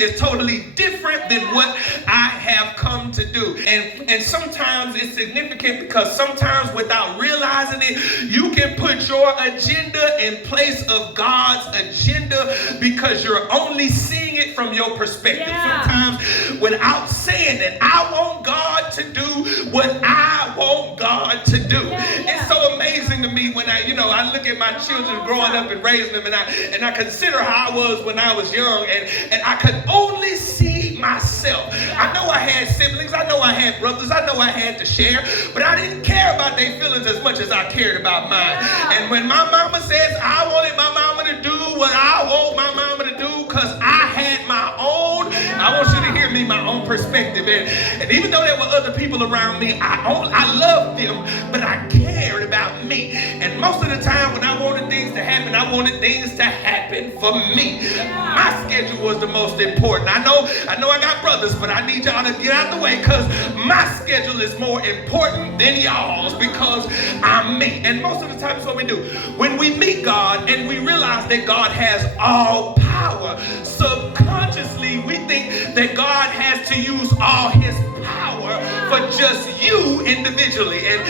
is totally different than what I have come to do. And sometimes it's significant because sometimes without realizing it, you can put your agenda in place of God's agenda because you're only seeing it from your perspective. Sometimes without saying that I want God to do what I want God to do. It's so amazing to me when I look at my children growing up and raising them, and I consider how I was when I was young, and I could only see myself. I know I had siblings, I know I had brothers, I know I had to share, but I didn't care about their feelings as much as I cared about mine. And when my mama says I wanted my mama to do what I want my mama to do because I had my own, I want you to hear me, my own perspective. And even though there were other people around me, I loved them, but I cared about me. And most of the time when I wanted things to happen, I wanted things to happen for me. My schedule was the most important. I know I got brothers, but I need y'all to get out the way because my schedule is more important than y'all's because I'm me. And most of the time, that's what we do. When we meet God and we realize that God has all power, subconsciously we think that God has to use all his power for just you individually. And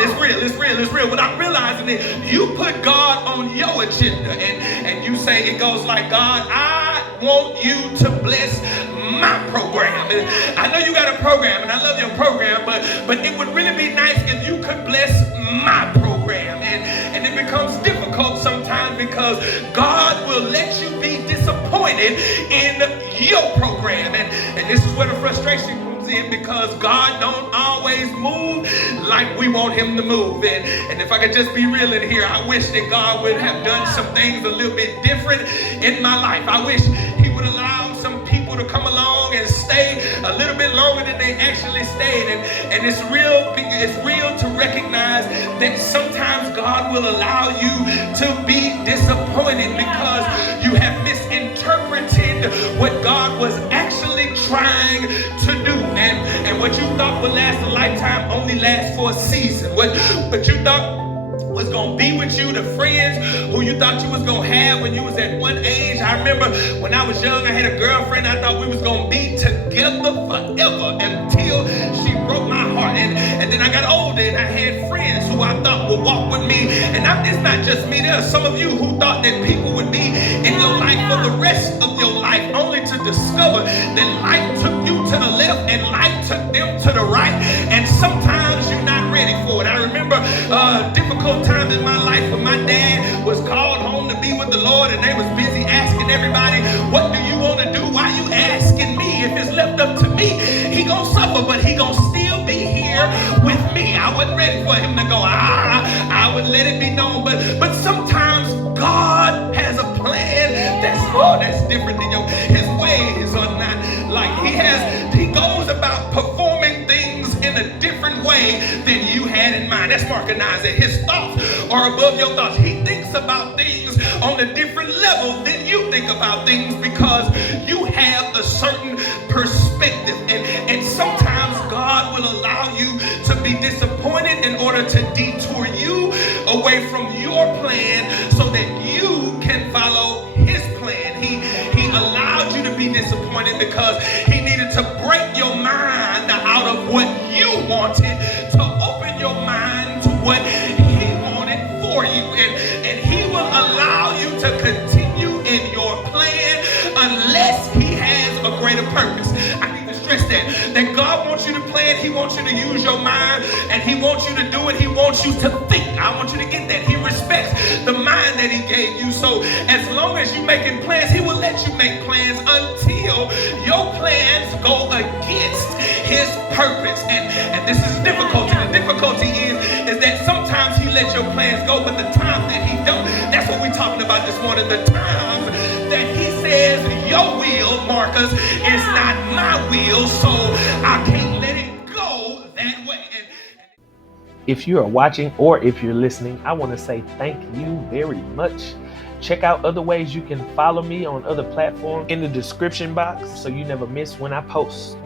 it's real. Without realizing it, you put God on your agenda and you say, it goes like, God, I want you to bless my program. And I know you got a program and I love your program, but it would really be nice if you could bless my program. And it becomes difficult sometimes because God will let you be disappointed in your program. And this is where the frustration comes in because God don't always move like we want him to move. And if I could just be real in here, I wish that God would have done some things a little bit different in my life. I wish he would allow some people to come along and stay a little bit longer than they actually stayed. And it's real to recognize that sometimes God will allow you to be disappointed because you have misinterpreted what God was actually trying to do. And what you thought would last a lifetime only lasts for a season. What you thought was going to be with you, the friends who you thought you was going to have when you was at one age. I remember when I was young, I had a girlfriend. I thought we was going to be together forever until she broke my heart. And then I got older and I had friends who I thought would walk with me. And it's not just me. There are some of you who thought that people would be in your life for the rest of your life, only to discover that life took you to the left and life took them to the right. And sometimes you're not ready for it. I remember difficult time in my life when my dad was called home to be with the Lord and they was busy asking everybody, what do you want to do? Why you asking me? If it's left up to me, he gonna suffer, but he gonna still be here with me. I wasn't ready for him to go, I would let it be known, but sometimes God has a plan that's different than his ways are not like he goes about performing things in a different way than you had in mind. That's Markanize it. His thoughts are above your thoughts. He thinks about things on a different level than you think about things because you have a certain perspective. And sometimes God will allow you to be disappointed in order to detour you away from your plan so that you can follow his plan. He allowed you to be disappointed because he needed to break your mind out of what you wanted to open your mind to what he wanted for you. And he will allow you to continue in your plan unless he has a greater purpose. I need to stress that God wants you to plan. He wants you to use your mind and he wants you to do it. He wants you to think. I want you to get that. He respects the mind that he gave you. So as long as you're making plans, he will let you make plans until your plans go against his purpose. And this is difficulty. The difficulty is that sometimes he lets your plans go, but the times that he don't, that's what we're talking about this morning. The times that he says your will, Marcus, is not my will, so I can't let it go that way. If you are watching or if you're listening, I want to say thank you very much. Check out other ways you can follow me on other platforms in the description box so you never miss when I post.